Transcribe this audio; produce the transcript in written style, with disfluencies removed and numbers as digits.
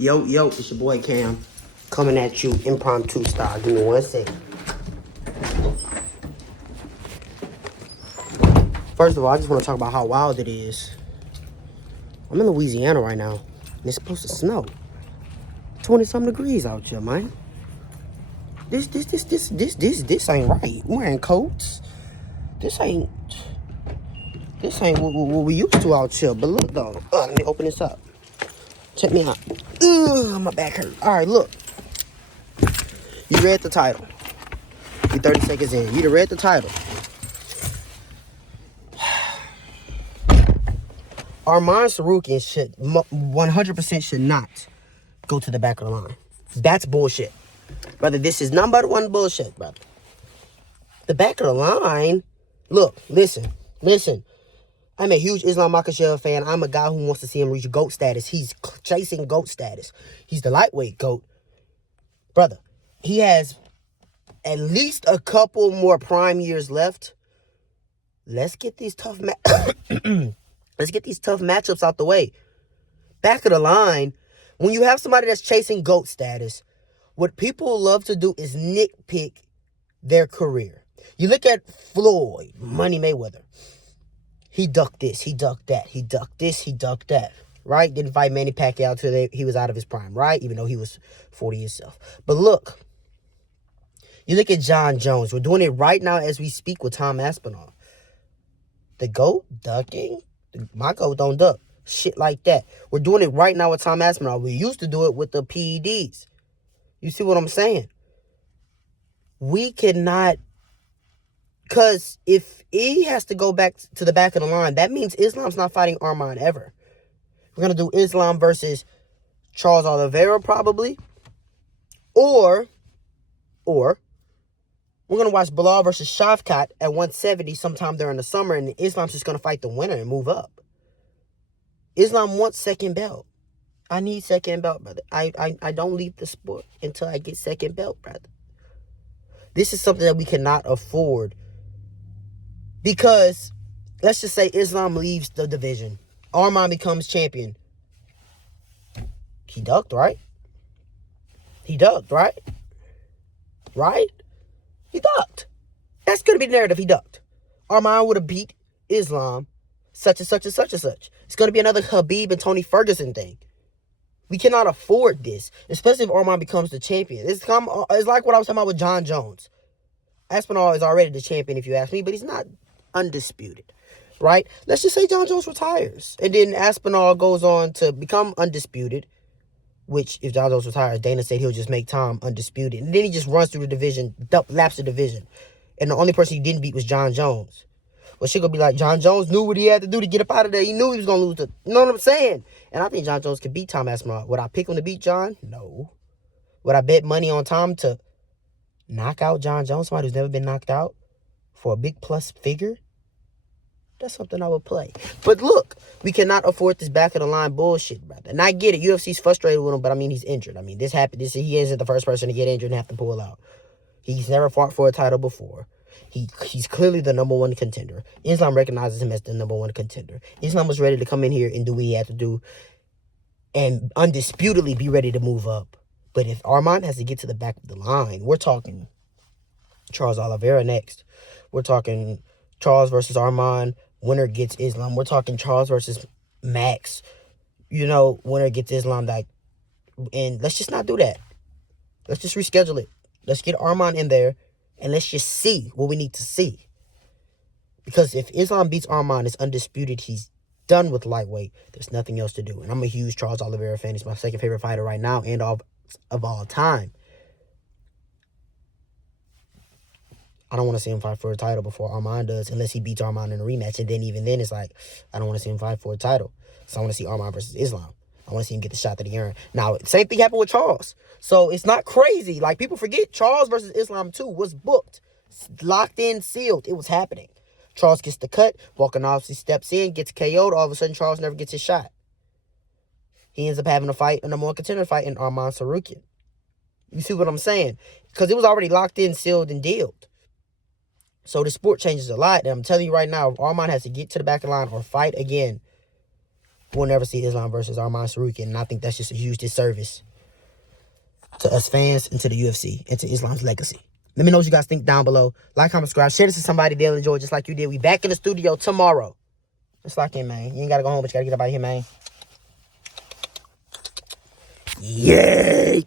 Yo, it's your boy Cam. Coming at you impromptu style. Give me 1 second. First of all, I just want to talk about how wild it is. I'm in Louisiana right now, and it's supposed to snow. 20-something degrees out here, man. This ain't right. We're wearing coats. This ain't what we used to out here. But look though, let me open this up. Check me out. Ugh, my back hurt. All right, look. You read the title. You 30 seconds in. You read the title. Arman Sarukian should 100% should not go to the back of the line. That's bullshit. Brother, this is number one bullshit, brother. The back of the line, look, listen. I'm a huge Islam Makhachev fan. I'm a guy who wants to see him reach GOAT status. He's chasing GOAT status. He's the lightweight GOAT. Brother, he has at least a couple more prime years left. Let's get these tough matchups out the way. Back of the line, when you have somebody that's chasing GOAT status, what people love to do is nitpick their career. You look at Floyd, Money Mayweather. He ducked this, he ducked that, he ducked this, he ducked that, right? Didn't fight Manny Pacquiao until he was out of his prime, right? Even though he was 40 himself. But look, you look at John Jones. We're doing it right now as we speak with Tom Aspinall. The GOAT ducking? My GOAT don't duck. Shit like that. We're doing it right now with Tom Aspinall. We used to do it with the PEDs. You see what I'm saying? We cannot... Because if he has to go back to the back of the line, that means Islam's not fighting Arman ever. We're going to do Islam versus Charles Oliveira probably. Or we're going to watch Bilal versus Shavkat at 170 sometime during the summer, and Islam's just going to fight the winner and move up. Islam wants second belt. I need second belt, brother. I don't leave the sport until I get second belt, brother. This is something that we cannot afford. Because, let's just say Islam leaves the division. Arman becomes champion. He ducked, right? He ducked, right? Right? He ducked. That's going to be the narrative. He ducked. Arman would have beat Islam such and such and such and such. It's going to be another Khabib and Tony Ferguson thing. We cannot afford this, especially if Arman becomes the champion. It's like what I was talking about with John Jones. Aspinall is already the champion, if you ask me, but he's not undisputed, right? Let's just say John Jones retires, and then Aspinall goes on to become undisputed, which, if John Jones retires, Dana said he'll just make Tom undisputed, and then he just runs through the division, laps the division, and the only person he didn't beat was John Jones. Well, she gonna be like, John Jones knew what he had to do to get up out of there. He knew he was gonna lose. You know what I'm saying? And I think John Jones could beat Tom Aspinall. Would I pick him to beat John? No. Would I bet money on Tom to knock out John Jones, somebody who's never been knocked out, for a big plus figure? That's something I would play. But look, we cannot afford this back of the line bullshit, brother. And I get it. UFC's frustrated with him, but I mean, he's injured. I mean, this happened. He isn't the first person to get injured and have to pull out. He's never fought for a title before. He's clearly the number one contender. Islam recognizes him as the number one contender. Islam was ready to come in here and do what he had to do and undisputedly be ready to move up. But if Arman has to get to the back of the line, we're talking Charles Oliveira next. We're talking Charles versus Arman, winner gets Islam. We're talking Charles versus Max, winner gets Islam. And let's just not do that. Let's just reschedule it. Let's get Arman in there, and let's just see what we need to see. Because if Islam beats Arman, it's undisputed. He's done with lightweight. There's nothing else to do. And I'm a huge Charles Oliveira fan. He's my second favorite fighter right now and of all time. I don't want to see him fight for a title before Arman does, unless he beats Arman in a rematch. And then even then, it's like, I don't want to see him fight for a title. So I want to see Arman versus Islam. I want to see him get the shot that he earned. Now, same thing happened with Charles. So it's not crazy. Like, people forget Charles versus Islam 2 was booked. Locked in, sealed. It was happening. Charles gets the cut. Volkanovski steps in, gets KO'd. All of a sudden, Charles never gets his shot. He ends up having a fight, a number one contender fight in Arman Sarukian. You see what I'm saying? Because it was already locked in, sealed, and dealed. So the sport changes a lot. And I'm telling you right now, if Arman has to get to the back of the line or fight again, We'll never see Islam versus Arman Sarukian, and I think that's just a huge disservice to us fans and to the UFC and to Islam's legacy. Let me know what you guys think down below. Like, comment, subscribe. Share this to somebody they'll enjoy just like you did. We back in the studio tomorrow. Let's lock in, man. You ain't got to go home, but you got to get up out of here, man. Yay!